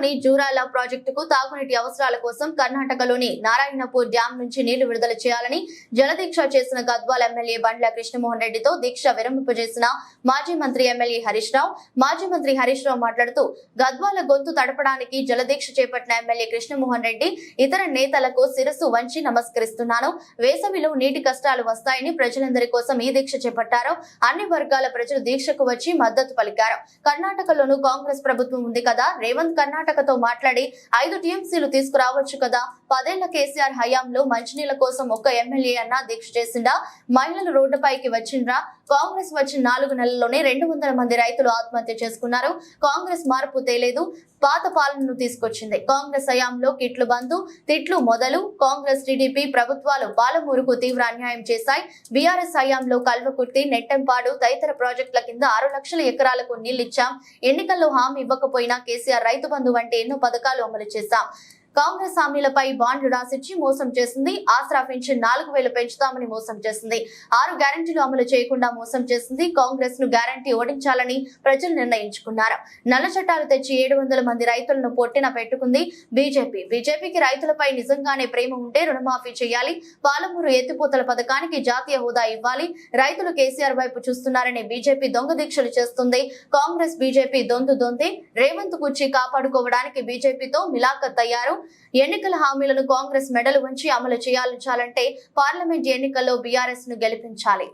రాష్ట్రంలోని జూరాల ప్రాజెక్టుకు తాగునీటి అవసరాల కోసం కర్ణాటకలోని నారాయణపూర్ డ్యాం నుంచి నీళ్ళు విడుదల చేయాలని జలదీక్ష చేసిన గద్వాల ఎమ్మెల్యే బండ్ల కృష్ణమోహన్ రెడ్డితో దీక్ష విరమింపజేసిన మాజీ మంత్రి ఎమ్మెల్యే హరీష్ రావు మాజీ మంత్రి హరీష్ రావు మాట్లాడుతూ గద్వాల గొంతు తడపడానికి జలదీక్ష చేపట్టిన ఎమ్మెల్యే కృష్ణమోహన్ రెడ్డి ఇతర నేతలకు శిరస్సు వంచి నమస్కరిస్తున్నాను. వేసవిలో నీటి కష్టాలు వస్తాయని ప్రజలందరి కోసం ఈ దీక్ష చేపట్టారు. అన్ని వర్గాల ప్రజలు దీక్షకు వచ్చి మద్దతు పలికారు. కర్ణాటకలోనూ కాంగ్రెస్ ప్రభుత్వం ఉంది కదా. రేవంత్ కర్ణాటక కర్ణాటకతో మాట్లాడి ఐదు టీఎంసీలు తీసుకురావచ్చు కదా? పదేళ్ళ కేసీఆర్ హయాంలో మంచినీళ్ళ కోసం ఒక్క ఎమ్మెల్యే అన్నా దీక్ష చేసిండా? మహిళలు రోడ్డుపైకి వచ్చిండ్రా? కాంగ్రెస్ వచ్చిన నాలుగు నెలల్లోనే రెండు వందల మంది రైతులు ఆత్మహత్య చేసుకున్నారు. కాంగ్రెస్ మార్పు తేలేదు. పాత పాలనను తీసుకొచ్చింది. కాంగ్రెస్ హయాంలో కిట్లు బంధు తిట్లు మొదలు. కాంగ్రెస్ టీడీపీ ప్రభుత్వాలు బాలమూరుకు తీవ్ర అన్యాయం చేశాయి. బీఆర్ఎస్ హయాంలో కల్వకుర్తి నెట్టెంపాడు తదితర ప్రాజెక్టుల కింద ఆరు లక్షల ఎకరాలకు నీళ్ళిచ్చాం ఎన్నికల్లో హామీ ఇవ్వకపోయినా కేసీఆర్ రైతు బంధు వంటి ఎన్నో పథకాలు అమలు చేశాం. కాంగ్రెస్ హామీలపై బాండ్లు రాసిచ్చి మోసం చేసింది. ఆసరా పెన్షన్ నాలుగు వేలు పెంచుతామని మోసం చేసింది. ఆరు గ్యారంటీలు అమలు చేయకుండా మోసం చేసింది. కాంగ్రెస్ను గ్యారంటీ ఓడించాలని ప్రజలు నిర్ణయించుకున్నారు. నల్ల చట్టాలు తెచ్చి ఏడు వందల మంది రైతులను పొట్టిన పెట్టుకుంది బీజేపీ. బీజేపీకి రైతులపై నిజంగానే ప్రేమ ఉంటే రుణమాఫీ చేయాలి. పాలమూరు ఎత్తిపోతల పథకానికి జాతీయ హోదా ఇవ్వాలి. రైతులు కేసీఆర్ వైపు చూస్తున్నారని బీజేపీ దొంగ దీక్షలు చేస్తుంది. కాంగ్రెస్ బీజేపీ దొందు దొంది రేవంత్ కుర్చీ కాపాడుకోవడానికి బీజేపీతో మిలాఖత్ అయ్యారు. ఎన్నికల హామీలను కాంగ్రెస్ మెడలు ఉంచి అమలు చేయాలంటే పార్లమెంట్ ఎన్నికల్లో బీఆర్ఎస్ను గెలిపించాలి.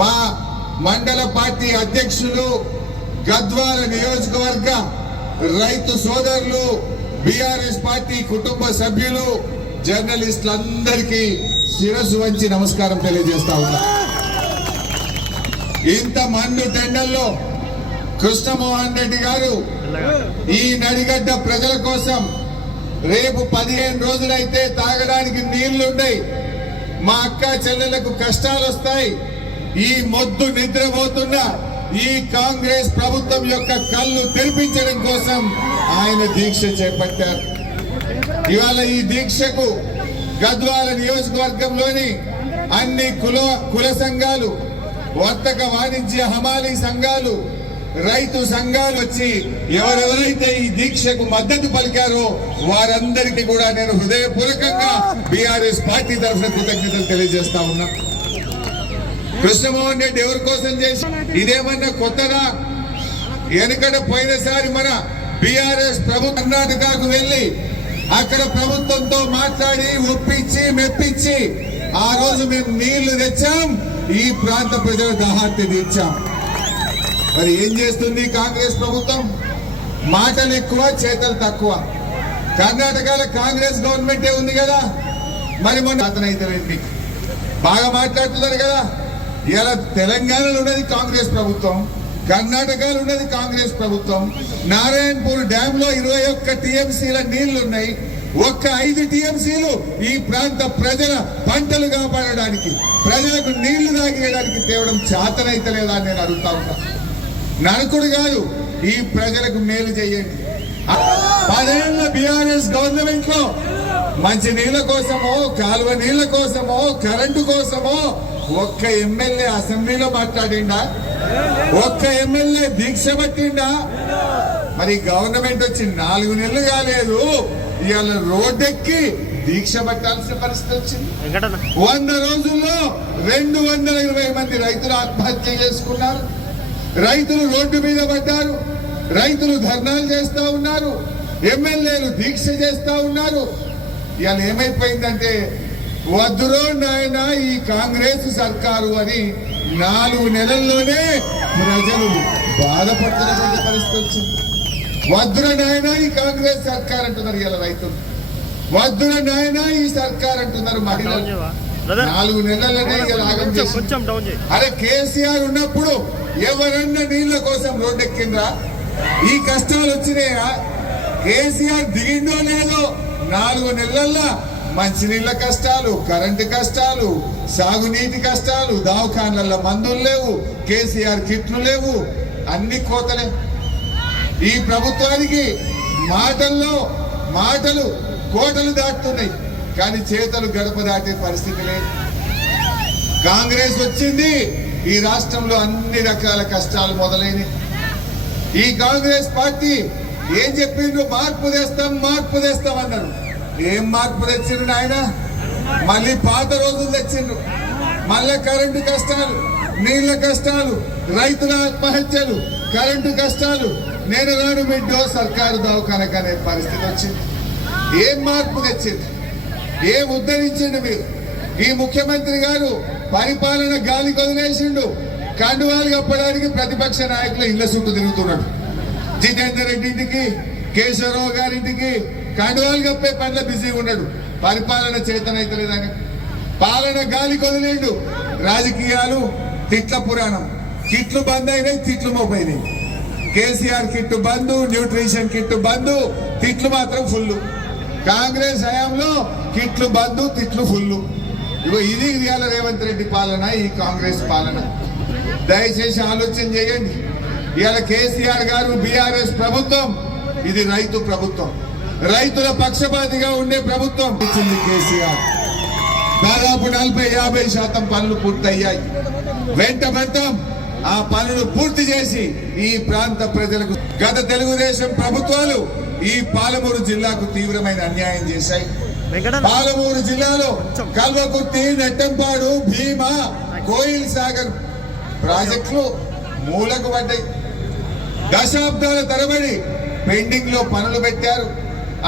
మా మండల పార్టీ అధ్యక్షులు గద్వాల నియోజకవర్గ రైతు సోదరులు బిఆర్ఎస్ పార్టీ కుటుంబ సభ్యులు జర్నలిస్టులందరికీ శిరస్సు వంచి నమస్కారం తెలియజేస్తా ఉన్నా. ఇంత మండు టెండల్లో కృష్ణమోహన్ రెడ్డి గారు ఈ నడిగడ్డ ప్రజల కోసం రేపు పదిహేను రోజులైతే తాగడానికి నీళ్ళుండయి. మా అక్క చెల్లెలకు కష్టాలు వస్తాయి ఈ మొద్దు నిద్రపోతున్న ఈ కాంగ్రెస్ ప్రభుత్వం యొక్క కళ్ళు తెరిపించడం కోసం ఆయన దీక్ష చేపట్టారు. ఇవాళ ఈ దీక్షకు గద్వాల నియోజకవర్గంలోని అన్ని కుల కుల సంఘాలు వర్తక వాణిజ్య హమాలీ సంఘాలు రైతు సంఘాలు వచ్చి ఎవరెవరైతే ఈ దీక్షకు మద్దతు పలికారో వారందరికీ కూడా నేను హృదయపూర్వకంగా బీఆర్ఎస్ పార్టీ తరఫున కృతజ్ఞతలు తెలియజేస్తా ఉన్నా. కృష్ణమోహన్ రెడ్డి ఎవరి కోసం చేసి ఇదేమన్నా కొత్తదా? వెనుకడ పోయినసారి మన బీఆర్ఎస్ ప్రభుత్వ కర్ణాటకకు వెళ్ళి అక్కడ ప్రభుత్వంతో మాట్లాడి ఒప్పించి మెప్పించి ఆ రోజు మేము నీళ్ళు తెచ్చాం ఈ ప్రాంత ప్రజల దాహార్తి తీర్చాం. మరి ఏం చేస్తుంది కాంగ్రెస్ ప్రభుత్వం? మాటలు ఎక్కువ చేతలు తక్కువ. కర్ణాటకలో కాంగ్రెస్ గవర్నమెంటే ఉంది కదా? మరి మొన్న అతనైతే బాగా మాట్లాడుతున్నారు కదా? ఇలా తెలంగాణలో ఉన్నది కాంగ్రెస్ ప్రభుత్వం కర్ణాటకలో ఉన్నది కాంగ్రెస్ ప్రభుత్వం. నారాయణపూర్ డ్యామ్లో ఇరవై ఒక్క టీఎంసీల నీళ్ళున్నాయి. ఒక్క ఐదు టీఎంసీలు ఈ ప్రాంత ప్రజల పంటలు కాపాడడానికి ప్రజలకు నీళ్ళు తాగేయడానికి తేవడం చేతనైతలేదా అని నేను అడుగుతా ఉంటాను నరకుడు కాదు ఈ ప్రజలకు మేలు చేయండి. పదేళ్ళ బిఆర్ఎస్ గవర్నమెంట్లో మంచి నీళ్ళ కోసమో కాలువ నీళ్ళ కోసమో కరెంటు కోసమో ఒక్క ఎమ్మెల్యే అసెంబ్లీలో మాట్లాడిండా? ఒక్క ఎమ్మెల్యే దీక్ష పట్టిండా? మరి గవర్నమెంట్ వచ్చి నాలుగు నెలలు కాలేదు ఇవాళ రోడ్డెక్కి దీక్ష పట్టాల్సిన పరిస్థితి వచ్చింది. వంద రోజుల్లో రెండు వందల ఇరవై మంది రైతులు ఆత్మహత్య చేసుకున్నారు. రైతులు రోడ్డు మీద పడ్డారు. రైతులు ధర్నాలు చేస్తా ఉన్నారు. ఎమ్మెల్యేలు దీక్ష చేస్తా ఉన్నారు. ఇవాళ ఏమైపోయిందంటే వద్దురో నాయన ఈ కాంగ్రెస్ సర్కారు అని నాలుగు నెలల్లోనే ప్రజలు బాధపడుతున్నటువంటి పరిస్థితి వచ్చింది. వద్దుర నాయన ఈ కాంగ్రెస్ సర్కార్ అంటున్నారు ఇలా రైతులు. వద్దుర నాయన ఈ సర్కార్ అంటున్నారు మహిళలు. నాలుగు నెలలనే చేయి. అరే కేసీఆర్ ఉన్నప్పుడు ఎవరన్నా నీళ్ళ కోసం రోడ్డెక్కిండ్రా? ఈ కష్టాలు వచ్చినాయా కేసీఆర్ దిగిండో లేదో నాలుగు నెలల్లో మంచినీళ్ళ కష్టాలు కరెంటు కష్టాలు సాగునీటి కష్టాలు దవాఖాన్లలో మందులు లేవు కేసీఆర్ కిట్లు లేవు అన్ని కోతలే. ఈ ప్రభుత్వానికి మాటల్లో మాటలు కోటలు దాటుతున్నాయి కానీ చేతలు గడప దాటే పరిస్థితి లేదు. కాంగ్రెస్ వచ్చింది ఈ రాష్ట్రంలో అన్ని రకాల కష్టాలు మొదలైనవి ఈ కాంగ్రెస్ పార్టీ ఏం చెప్పిండ్రు? మార్పు తెస్తాం మార్పు తెస్తాం అన్నారు. ఏం మార్పు తెచ్చిండ్రు ఆయన మళ్ళీ పాత రోజులు తెచ్చిండ్రు. మళ్ళా కరెంటు కష్టాలు నీళ్ళ కష్టాలు రైతుల ఆత్మహత్యలు కరెంటు కష్టాలు. నేను నాడు మిడ్డో సర్కారు దవాఖానకు అనే పరిస్థితి వచ్చింది. ఏం మార్పు తెచ్చింది ఏం ఉద్ధరించండి మీరు? ఈ ముఖ్యమంత్రి గారు పరిపాలన గాలి కొదిలేసిండు. కండువాలు కప్పడానికి ప్రతిపక్ష నాయకులు ఇళ్ళ చుట్టూ తిరుగుతున్నాడు. జితేందర్ రెడ్డి ఇంటికి కేశవరావు గారింటికి కండువాలు కప్పే పనుల బిజీగా ఉన్నాడు. పరిపాలన చేతనైతలేదని పాలన గాలి కొదిలేండు. రాజకీయాలు తిట్ల పురాణం. కిట్లు బంద్ అయినాయి తిట్లు మోపైనాయి. KCR kit bandh nutrition kit bandh తిట్లు మాత్రం ఫుల్ కాంగ్రెస్ హయాంలో కిట్లు బంద్ తిట్లు ఫుల్లు. ఇగో ఇది ఇవాళ రేవంత్ రెడ్డి పాలన ఈ కాంగ్రెస్ పాలన. దయచేసి ఆలోచన చేయండి. ఇవాళ కేసీఆర్ గారు బీఆర్ఎస్ ప్రభుత్వం ఇది రైతు ప్రభుత్వం. రైతుల పక్షపాతిగా ఉండే ప్రభుత్వం. ఇచ్చింది కేసీఆర్. దాదాపు నలభై యాభై శాతం పనులు పూర్తయ్యాయి. వెంట వెంటం ఆ పనులు పూర్తి చేసి ఈ ప్రాంత ప్రజలకు గత తెలుగుదేశం ప్రభుత్వాలు ఈ పాలమూరు జిల్లాకు తీవ్రమైన అన్యాయం చేశాయి. పాలమూరు జిల్లాలో కల్వకుర్తి నెట్టంపాడు భీమా కోయిల్ సాగర్ ప్రాజెక్టులు మూలకు పడ్డాయి. దశాబ్దాల తరబడి పెండింగ్లో పనులు పెట్టారు.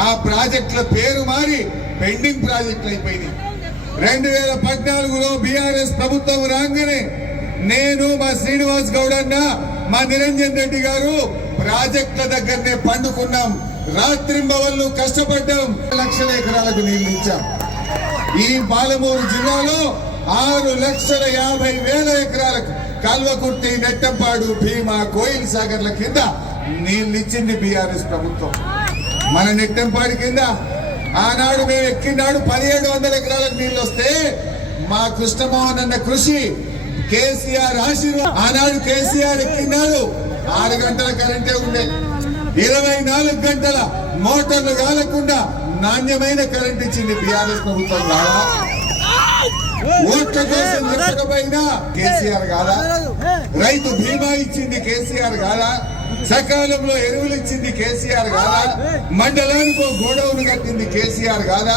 ఆ ప్రాజెక్టుల పేరు మారి పెండింగ్ ప్రాజెక్టులు అయిపోయినాయి. రెండు వేల పద్నాలుగులో బీఆర్ఎస్ ప్రభుత్వం రాగానే నేను మా శ్రీనివాస్ గౌడ్ అన్న మా నిరంజన్ రెడ్డి గారు ప్రాజెక్టుల దగ్గరనే పండుకున్నాం. రాత్రింబవళ్ళు కష్టపడ్డాం. లక్షల ఎకరాలకు నీళ్ళు ఇచ్చాం. ఈ పాలమూరు జిల్లాలో ఆరు లక్షల యాభై వేల ఎకరాలకు కల్వకుర్తి నెట్టంపాడు భీమా కోయిల్ సాగర్ల కింద నీళ్ళిచ్చింది బీఆర్ఎస్ ప్రభుత్వం. మన నెట్టంపాడు కింద ఆనాడు మేము ఎక్కినాడు పదిహేడు వందల ఎకరాలకు నీళ్ళు వస్తే మా కృష్ణమోహన్ అన్న కృషి కేసీఆర్ ఆశీర్వాదం ఆనాడు కేసీఆర్ ఎక్కినాడు. ఆరు గంటల కరెంటే ఉండే. ఇరవై నాలుగు గంటల మోటార్లు కాలకుండా నాణ్యమైన కరెంట్ ఇచ్చింది బీఆర్ఎస్ ప్రభుత్వం కాదా ఓట్ల కోసం ఎక్కకపోయినా కేసీఆర్ కాదా రైతు బీమా ఇచ్చింది కేసీఆర్ కాదా సకాలంలో ఎరువులు ఇచ్చింది కేసీఆర్ కాదా మండలానికి గోడౌన్ కట్టింది కేసీఆర్ కాదా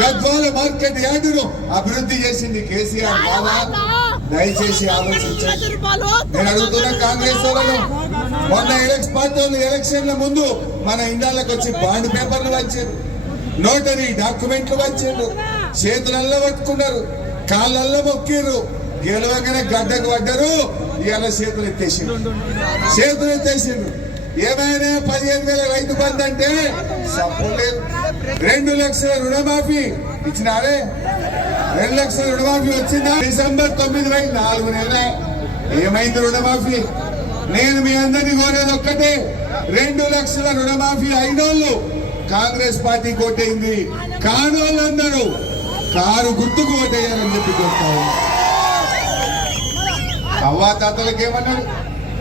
గద్వాల మార్కెట్ యార్డును అభివృద్ధి చేసింది కేసీఆర్ కాదా దయచేసి ఆలోచించండి. నేను అడుగుతున్న కాంగ్రెస్ వాళ్ళను మొన్న ఎలక్షన్ పార్టీ వాళ్ళు ఎలక్షన్ల ముందు మన ఇండాలకు వచ్చి బాండ్ పేపర్లు వచ్చారు నోటరీ డాక్యుమెంట్లు వచ్చారు చేతులల్లో పట్టుకున్నారు కాళ్ళల్లో మొక్కిర్రు. గెలవగానే గడ్డకు పడ్డారు ఇవాళ చేతులు ఎత్తేసిండ్రు. చేతులు ఎత్తేసిండ్రు. ఏమైనా పదిహేను వేల రైతు బంద్ అంటే రెండు లక్షల రుణమాఫీ ఇచ్చినారే. రెండు లక్షల రుణమాఫీ వచ్చిందా? డిసెంబర్ తొమ్మిది వై నాలుగు నెలల. ఏమైంది రుణమాఫీ? నేను మీ అందరినీ కోరేది ఒక్కటే రెండు లక్షల రుణమాఫీ అయినోళ్ళు కాంగ్రెస్ పార్టీ కోటైంది. కానోళ్ళందరూ కారు గుర్తుకు ఓటేయాలని చెప్పి కోరుతా అవ్వా తాతలకు ఏమన్నాడు?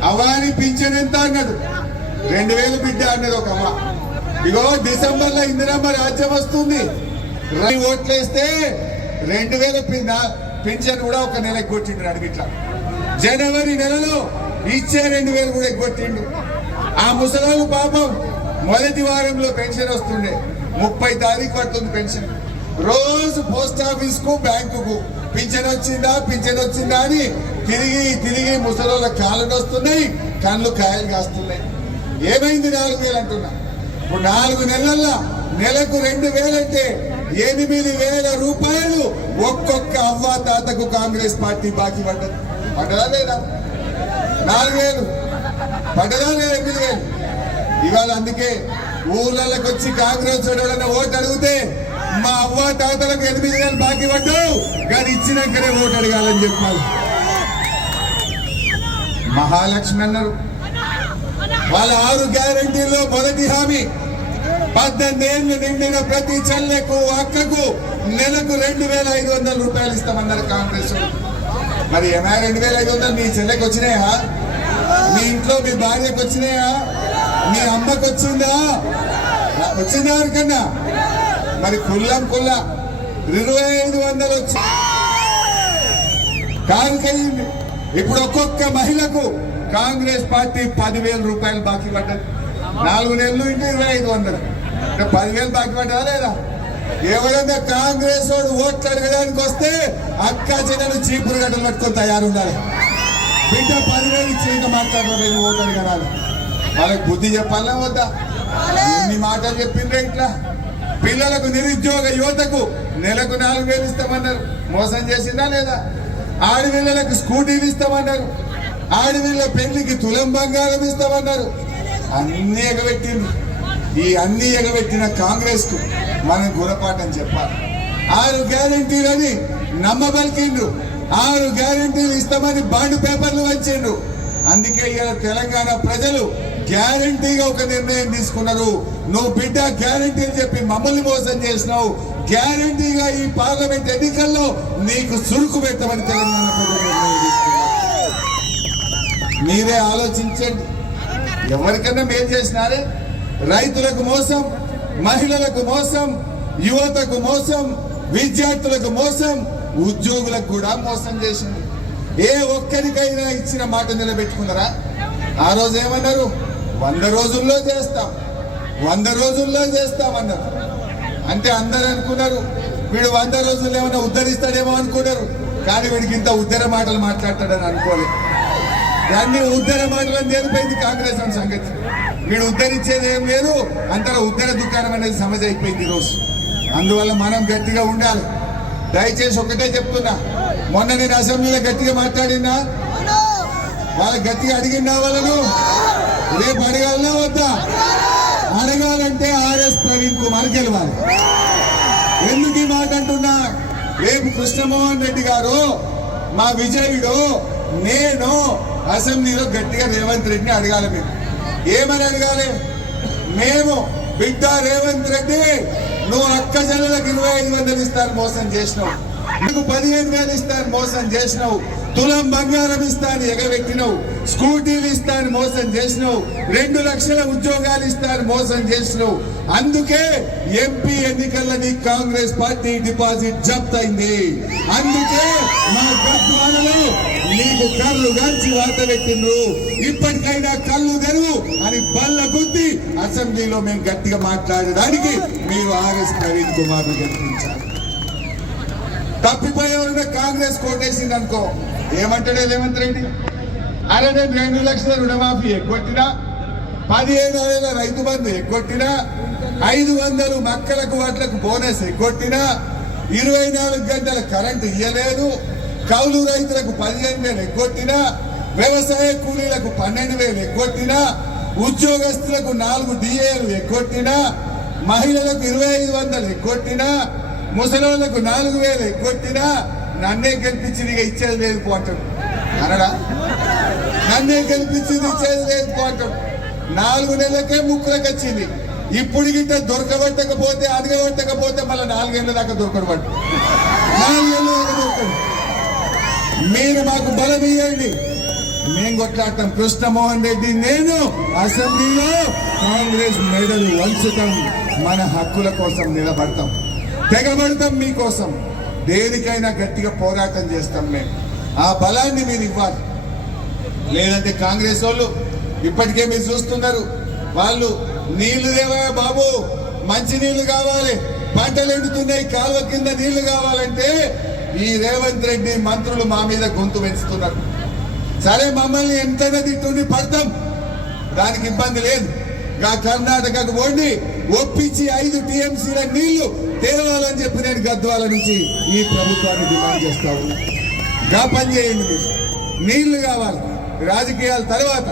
అవ్వాని పింఛన్ ఎంత అన్నాడు? రెండు వేలు బిడ్డ అన్నది ఒక అమ్మ ఇగో డిసెంబర్లో ఇందిరమ్మ రాజ్యం వస్తుంది. రై ఓట్లేస్తే రెండు వేల పెన్షన్ కూడా ఒక నెల ఎగ్గొట్టిండు అడిగిట్లా జనవరి నెలలో ఇచ్చే రెండు వేలు కూడా ఎగ్గొట్టిండు. ఆ ముసలాలు పాపం మొదటి వారంలో పెన్షన్ వస్తుండే. ముప్పై తారీఖు పడుతుంది పెన్షన్. రోజు పోస్ట్ ఆఫీస్కు బ్యాంకుకు పింఛన్ వచ్చిందా పింఛన్ వచ్చిందా అని తిరిగి తిరిగి ముసలోళ్ళ కాళ్ళు వస్తున్నాయి కళ్ళు కాయలు కాస్తున్నాయి. ఏమైంది నాలుగు వేలు అంటున్నా. ఇప్పుడు నాలుగు నెలల్లో నెలకు రెండు వేలంటే ఎనిమిది వేల రూపాయలు ఒక్కొక్క అవ్వ తాతకు కాంగ్రెస్ పార్టీ బాకీ పడ్డది. పడ్డదా లేదా? నాలుగు వేలు. పడ్డదా లేదా ఎనిమిది వేలు? ఇవాళ అందుకే ఊర్లలోకి వచ్చి కాంగ్రెస్ వాడన్న ఓటు అడిగితే మా అవ్వ తాతలకు ఎనిమిది వేలు బాకీ పడ్డావు కానీ ఇచ్చినాకనే ఓటు అడగాలని చెప్పాలి. మహాలక్ష్మి అన్నారు. వాళ్ళ ఆరు గ్యారంటీల్లో మొదటి హామీ పద్దెనిమిది ఏళ్ళు నిండిన ప్రతి చెల్లెకు అక్కకు నెలకు రెండు వేల ఐదు వందల రూపాయలు ఇస్తామన్నారు కాంగ్రెస్ మరి ఏమైనా రెండు వేల ఐదు వందలు మీ చెల్లెకి వచ్చినాయా? మీ ఇంట్లో మీ భార్యకు వచ్చినాయా? మీ అమ్మకు వచ్చిందా? వచ్చిందా ఎవరికన్నా? మరి కుల్లం కుల్ల ఇరవై ఐదు వందలు వచ్చి కారుకయ్యింది ఇప్పుడు ఒక్కొక్క మహిళకు కాంగ్రెస్ పార్టీ పదివేల రూపాయలు బాకీ పడ్డది. నాలుగు నెలలు ఇంటూ ఇరవై ఐదు వందలు. పదివేలు బాకీ పడ్డా లేదా ఎవరైనా కాంగ్రెస్ వాడు ఓట్లు అడగడానికి వస్తే అక్క చెల్లెలు చీపురు గడ్డలు పట్టుకొని తయారుండాలి. బిడ్డ పదివేలు ఇచ్చి ఇంకా మాట్లాడలేదు ఓటు అడగరాలి వాళ్ళకి బుద్ధి చెప్పాలా వద్దా? ఎన్ని మాటలు చెప్పిండ్రే ఇట్లా? పిల్లలకు నిరుద్యోగ యువతకు నెలకు నాలుగు వేలు ఇస్తామన్నారు. మోసం చేసిందా లేదా? ఆడపిల్లలకు స్కూటీలు ఇస్తామన్నారు. ఆడపిల్ల పెళ్ళికి తులం బంగారం ఇస్తామన్నారు. అన్నీ ఎగబెట్టింది ఈ అన్ని ఎగబెట్టిన కాంగ్రెస్కు మనం గుణపాఠం చెప్పాలి. ఆరు గ్యారంటీలని నమ్మబలికిండ్రు ఆరు గ్యారంటీలు ఇస్తామని బాండ్ పేపర్లు వచ్చిండ్రు అందుకే ఇలా తెలంగాణ ప్రజలు గ్యారంటీగా ఒక నిర్ణయం తీసుకున్నారు. నువ్వు బిడ్డ గ్యారంటీ చెప్పి మమ్మల్ని మోసం చేసినావు. గ్యారంటీగా ఈ పార్లమెంట్ ఎన్నికల్లో నీకు సురుకు పెట్టమని తెలంగాణ ప్రజలు మీరే ఆలోచించండి. ఎవరికన్నా మేలు చేసినారే? రైతులకు మోసం మహిళలకు మోసం యువతకు మోసం విద్యార్థులకు మోసం ఉద్యోగులకు కూడా మోసం చేసింది. ఏ ఒక్కరికైనా ఇచ్చిన మాట నిలబెట్టుకున్నారా? ఆ రోజు ఏమన్నారు? వంద రోజుల్లో చేస్తాం వంద రోజుల్లో చేస్తామన్నారు అంటే అందరు అనుకున్నారు వీడు వంద రోజుల్లో ఏమైనా ఉద్ధరిస్తాడేమో అనుకున్నారు కానీ వీడికి ఇంత ఉద్ధర మాటలు మాట్లాడతాడని అనుకోలేదు. దాన్ని ఉద్ధర మాటలను నేర్పోయింది కాంగ్రెస్ అని సంగతి. వీడు ఉద్ధరించేది ఏం లేదు. అంతలో ఉద్ధర దుకాణం అనేది సమస్య అయిపోయింది ఈరోజు. అందువల్ల మనం గట్టిగా ఉండాలి. దయచేసి ఒకటే చెప్తున్నా. మొన్న నేను అసెంబ్లీలో గట్టిగా మాట్లాడినా? వాళ్ళ గట్టిగా అడిగినా వాళ్ళను? రేపు అడగాలనే వద్దా? అడగాలంటే ఆర్ఎస్ ప్రవీణ్ కుమార్ గెలవాలి. ఎందుకు ఈ మాట అంటున్నా? రేపు కృష్ణమోహన్ రెడ్డి గారు మా విజయుడు నేను అసెంబ్లీలో గట్టిగా రేవంత్ రెడ్డిని అడగాలి మీరు ఏమని అడగాలి? మేము బిడ్డ రేవంత్ రెడ్డి నువ్వు అక్క జనులకు ఇరవై ఐదు వందలు ఇస్తారు మోసం చేసినావు. నీకు పదిహేను వేలు ఇస్తారు మోసం చేసినావు. తులం బంగారం ఇస్తాను ఎగబెట్టినావు స్కూటీలు ఇస్తాను మోసం చేసినవు రెండు లక్షల ఉద్యోగాలు ఇస్తాను మోసం చేసినావు. అందుకే ఎంపీ ఎన్నికలని కాంగ్రెస్ పార్టీ డిపాజిట్ జప్త్ అయింది అందుకే మా గద్వాలలో నీకు కళ్ళు గాంచి వాత పెట్టిండ్రు. ఇప్పటికైనా కళ్ళు తెరువు అని బల్ల గుద్ది అసెంబ్లీలో మేము గట్టిగా మాట్లాడడానికి మీరు ఆర్ఎస్ ప్రవీణ్ కుమార్ గెలిపించారు. తప్పిపోయేవాళ్ళ కాంగ్రెస్ కోటేసింది అనుకో. ఏమంటాడే రేవంత్ రెడ్డి? అరే నేను రెండు లక్షల రుణమాఫీ ఎగ్గొట్టినా పదిహేను వేల రైతు బంధు ఎగ్గొట్టినా ఐదు వందలు మక్కలకు వాట్లకు బోనస్ ఎగ్గొట్టినా ఇరవై నాలుగు గంటల కరెంటు ఇయ్యలేదు కౌలు రైతులకు పదిహేను వేలు ఎగ్గొట్టినా వ్యవసాయ కూలీలకు పన్నెండు వేలు ఎగ్గొట్టినా ఉద్యోగస్తులకు నాలుగు డిఏలు ఎగ్గొట్టినా మహిళలకు ఇరవై ఐదు వందలు ఎగ్గొట్టినా ముసలోళ్ళకు నాలుగు వేలు కొట్టినా నన్నే గెలిపించింది ఇచ్చేది లేదు కోటం అనడా? నన్నే గెలిపించింది ఇచ్చేది లేదు కోటం నాలుగు నెలలకే ముక్కులకు వచ్చింది. ఇప్పుడు గిట్ట దొరకబట్టకపోతే అడగబట్టకపోతే మళ్ళీ నాలుగేళ్ళ దాకా దొరకబట్టు నాలుగేళ్ళ దాకా దొరకడు. మీరు మాకు బలం ఇవ్వండి మేము కొట్లాడతాం. కృష్ణమోహన్ రెడ్డి నేను అసెంబ్లీలో కాంగ్రెస్ మెడలు వంచుతాం. మన హక్కుల కోసం నిలబడతాం. తెగబడతాం మీకోసం. దేనికైనా గట్టిగా పోరాటం చేస్తాం మేము. ఆ బలాన్ని మీరు ఇవ్వాలి. లేదంటే కాంగ్రెస్ వాళ్ళు ఇప్పటికే మీరు చూస్తున్నారు. వాళ్ళు నీళ్ళు లేవా బాబు? మంచి నీళ్ళు కావాలి. పంటలు ఎండుతున్నాయి. కాలువ కింద నీళ్ళు కావాలంటే ఈ రేవంత్ రెడ్డి మంత్రులు మా మీద గొంతు పెంచుతున్నారు. సరే మమ్మల్ని ఎంతైనా తిట్టుండి పడతాం. దానికి ఇబ్బంది లేదు. గా కర్ణాటకకు పోండి. ఒప్పించి ఐదు టీఎంసీల నీళ్ళు తేవాలని చెప్పి నేను గద్వాల నుంచి ఈ ప్రభుత్వాన్ని డిమాండ్ చేస్తా ఉన్నా. గా పని చేయండి మీరు. నీళ్ళు కావాలి. రాజకీయాల తర్వాత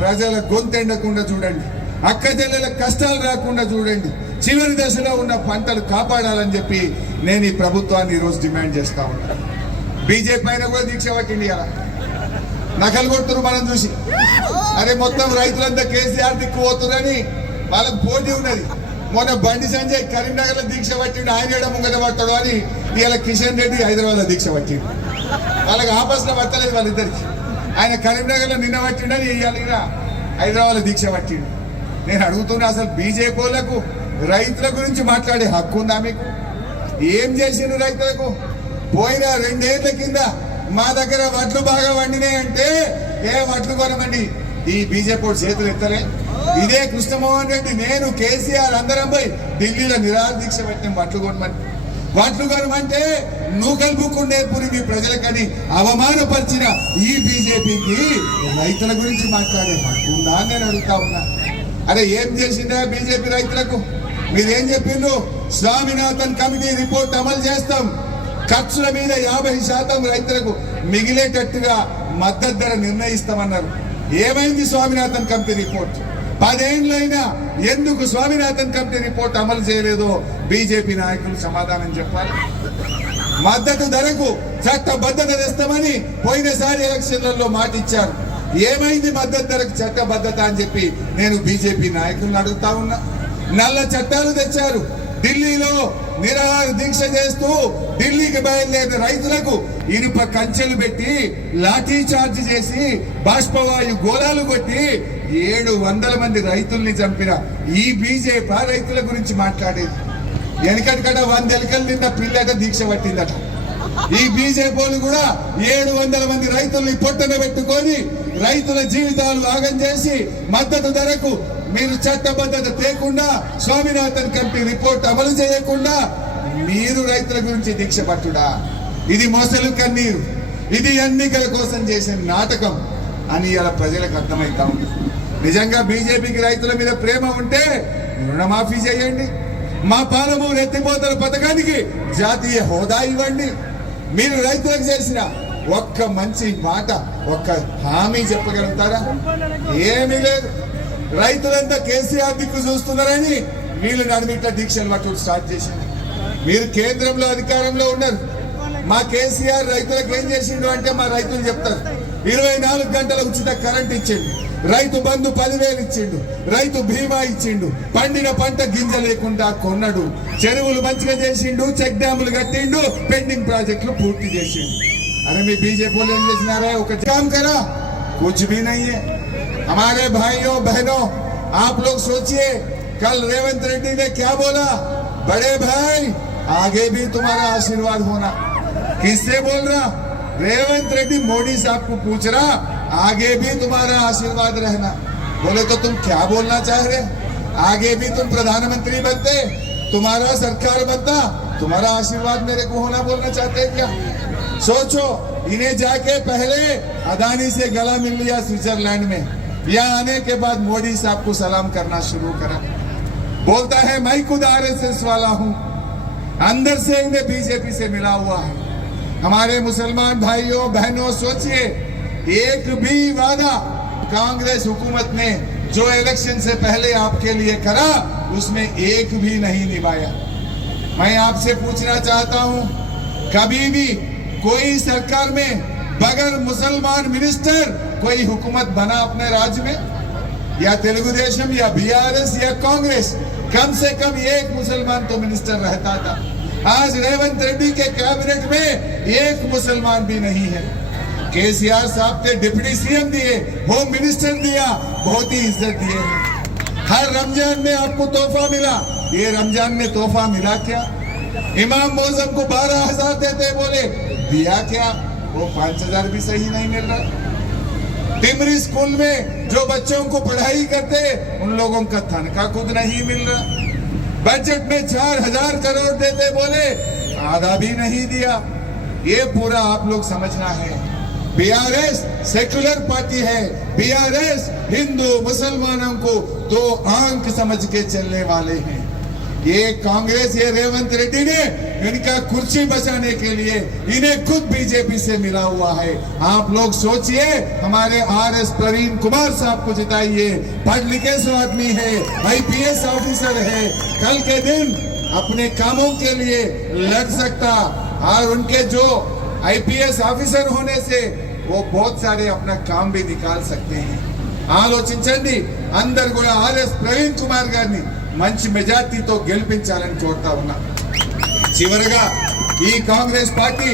ప్రజల గొంతెండకుండా చూడండి. అక్క చెల్లెల కష్టాలు రాకుండా చూడండి. చివరి దశలో ఉన్న పంటలు కాపాడాలని చెప్పి నేను ఈ ప్రభుత్వాన్ని ఈరోజు డిమాండ్ చేస్తా ఉన్నా. బీజేపీ అయినా కూడా దీక్ష పట్టింది అలా నకలు కొడుతున్నారు మనం చూసి. అరే మొత్తం రైతులంతా కేసీఆర్ దిక్కుపోతున్నారని వాళ్ళకి పోటీ ఉన్నది. మొన్న బండి సంజయ్ కరీంనగర్లో దీక్ష పట్టిండు ఆయన ఏడ ముంగట పడతాడు అని ఇవాళ కిషన్ రెడ్డి హైదరాబాద్లో దీక్ష పట్టిండు. వాళ్ళకి ఆపస్లో పట్టలేదు వాళ్ళిద్దరికి. ఆయన కరీంనగర్లో నిన్న పట్టిండని ఇవాళ ఈయన హైదరాబాద్లో దీక్ష పట్టిండు. నేను అడుగుతున్నా అసలు బీజేపీలకు రైతుల గురించి మాట్లాడే హక్కు ఉందా మీకు? ఏం చేసిండు రైతులకు? పోయిన రెండేళ్ళ కింద మా దగ్గర వడ్లు బాగా వండినాయి అంటే ఏ వడ్లు కొనమండి? ఈ బీజేపీ చేతులు ఎత్తలే. ఇదే కృష్ణమోహన్ రెడ్డి నేను కేసీఆర్ అందరం పోయి ఢిల్లీలో నిరాహార దీక్ష పెట్టిన వడ్లు కొనమని. వడ్లు కొనమంటే నూకలు బుక్కుండే పురి మీ ప్రజలకని అవమానపరిచిన ఈ బీజేపీకి రైతుల గురించి మాట్లాడే హక్కు ఉందా నేను అడుగుతా ఉన్నా. అరే ఏం చేసిందా బీజేపీ రైతులకు? మీరేం చెప్పిండ్రు? స్వామినాథన్ కమిటీ రిపోర్ట్ అమలు చేస్తాం. ఖర్చుల మీద యాభై శాతం రైతులకు మిగిలేటట్టుగా మద్దతు ధర నిర్ణయిస్తామన్నారు. ఏమైంది స్వామినాథన్ కమిటీ రిపోర్ట్? పదేళ్ళైనా ఎందుకు స్వామినాథన్ కమిటీ రిపోర్ట్ అమలు చేయలేదో బీజేపీ నాయకులు సమాధానం చెప్పాలి. మద్దతు ధరకు చట్టబద్ధత తెస్తామని పోయినసారి ఎలక్షన్లలో మాట ఇచ్చారు ఏమైంది మద్దతు ధరకు చట్టబద్ధత అని చెప్పి నేను బీజేపీ నాయకులను అడుగుతా ఉన్నా. నల్ల చట్టాలు తెచ్చారు. ఢిల్లీలో నిరాహార దీక్ష చేస్తూ ఢిల్లీకి బయలుదేరిన రైతులకు ఇనుప కంచెలు పెట్టి లాఠీ చార్జ్ చేసి బాష్పవాయు గోళాలు కొట్టి ఏడు వందల మంది రైతుల్ని చంపిన ఈ బీజేపీ రైతుల గురించి మాట్లాడేది. వెనకటికట వంద ఎలకలు నిన్న పిల్లట దీక్ష పట్టిందట. ఈ బీజేపీ కూడా ఏడు వందల మంది రైతుల్ని పొట్టన పెట్టుకొని రైతుల జీవితాలు ఆగం చేసి మద్దతు ధరకు మీరు చట్టబద్ధత తేకుండా స్వామినాథన్ కమిటీ రిపోర్ట్ అమలు చేయకుండా మీరు రైతుల గురించి దీక్ష పట్టుడా? ఇది మోసలు కన్నీరు. ఇది ఎన్నికల కోసం చేసిన నాటకం అని ఇలా ప్రజలకు అర్థమవుతా ఉంది. నిజంగా బీజేపీకి రైతుల మీద ప్రేమ ఉంటే రుణమాఫీ చేయండి. మా పాలమూరు ఎత్తిపోతల పథకానికి జాతీయ హోదా ఇవ్వండి. మీరు రైతులకు చేసిన ఒక్క మంచి మాట ఒక్క హామీ చెప్పగలుగుతారా? ఏమీ లేదు. రైతులంతా కేసీఆర్ దిక్కు చూస్తున్నారని వీళ్ళు నడిమిట్ల దీక్షలు పట్టు స్టార్ట్ చేసింది మీరు కేంద్రంలో అధికారంలో ఉన్నారు మా కేసీఆర్ రైతులకు ఏం చేసిండు అంటే మా రైతులు చెప్తారు ఇరవై నాలుగు గంటల ఉచిత కరెంట్ ఇచ్చిండు రైతు బంధు పదివేలు ఇచ్చిండు రైతు బీమా ఇచ్చిండు పండిన పంట గింజ లేకుండా కొన్నడు చెరువులు మంచిగా చేసిండు చెక్ డ్యాములు కట్టిండు పెండింగ్ ప్రాజెక్టులు పూర్తి చేసిండు అరే మీ బీజేపీ వాళ్ళు ఏం చేసినారా ఒక काम करा कुछ भी नहीं है हमारे भाइयों बहनों आप लोग सोचिए कल रेवंत रेड्डी ने क्या बोला बड़े भाई आगे भी तुम्हारा आशीर्वाद होना। किससे बोल रहा? रेवंत रेड्डी मोदी साहब को पूछ रहा, आगे भी तुम्हारा आशीर्वाद रहना। बोले तो तुम क्या बोलना चाह रहे? आगे भी तुम प्रधानमंत्री बनते, तुम्हारा सरकार बनता, तुम्हारा आशीर्वाद मेरे को होना बोलना चाहते हैं क्या? सोचो, इन्हें जाके पहले अदानी से गला मिल लिया स्विट्जरलैंड में। यहाँ आने के बाद मोदी साहब को सलाम करना शुरू करा। बोलता है, मैं खुद आरएसएस वाला हूँ। अंदर से इन्हें बीजेपी से मिला हुआ है। हमारे मुसलमान भाइयों, बहनों, सोचिए, एक भी वादा कांग्रेस हुकूमत ने जो इलेक्शन से पहले आपके लिए करा, उसमें एक भी नहीं निभाया। मैं आपसे पूछना चाहता हूँ, कभी भी कोई सरकार में बगैर मुसलमान मिनिस्टर कोई हुकूमत बना अपने राज्य में? या तेलुगु देशम, या बीआरएस, या कांग्रेस? कम से कम एक मुसलमान तो मिनिस्टर रहता था। आज रेवंत रेड्डी के कैबिनेट में एक मुसलमान भी नहीं है। केसीआर साहब ने डिप्टी सीएम दिए होम मिनिस्टर दिया, बहुत ही इज़्ज़त दिए। हर रमज़ान में आपको तोहफा मिला। ये रमज़ान में तोहफा मिला क्या? इमाम मोजम को बारह हज़ार देते बोले, दिया क्या? वो पाँच हज़ार भी सही नहीं मिल रहा। टिमरी स्कूल में जो बच्चों को पढ़ाई करते, उन लोगों का तनख्वाह खुद नहीं मिल रहा। बजट में चार हज़ार करोड़ देते बोले, आधा भी नहीं दिया। ये पूरा आप लोग समझना है। बीआरएस सेक्युलर पार्टी है। बीआरएस हिंदू मुसलमानों को दो आंक समझ के चलने वाले हैं। ये कांग्रेस, ये रेवंत रेड्डी ने इनका कुर्सी बचाने के लिए इन्हें खुद बीजेपी से मिला हुआ है आप लोग सोचिए हमारे आर एस प्रवीण कुमार साहब को जिताइए पढ़ लिखे सो आदमी है आईपीएस ऑफिसर है कल के दिन अपने कामों के लिए लड़ सकता और उनके जो आईपीएस ऑफिसर होने से वो बहुत सारे अपना काम भी निकाल सकते हैं ఆలోచించండి అందరు కూడా ఆర్ఎస్ ప్రవీణ్ కుమార్ గారిని మంచి మెజార్టీతో గెలిపించాలని కోరుతా ఉన్నా చివరగా ఈ కాంగ్రెస్ పార్టీ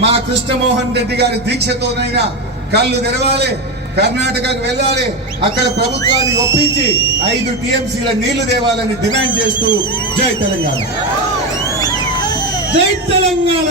మా కృష్ణమోహన్ రెడ్డి గారి దీక్షతోనైనా కళ్ళు తెరవాలి కర్ణాటకకు వెళ్ళాలి అక్కడ ప్రభుత్వాన్ని ఒప్పించి ఐదు టీఎంసీల నీళ్ళు తేవాలని డిమాండ్ చేస్తూ జై తెలంగాణ. జై తెలంగాణ!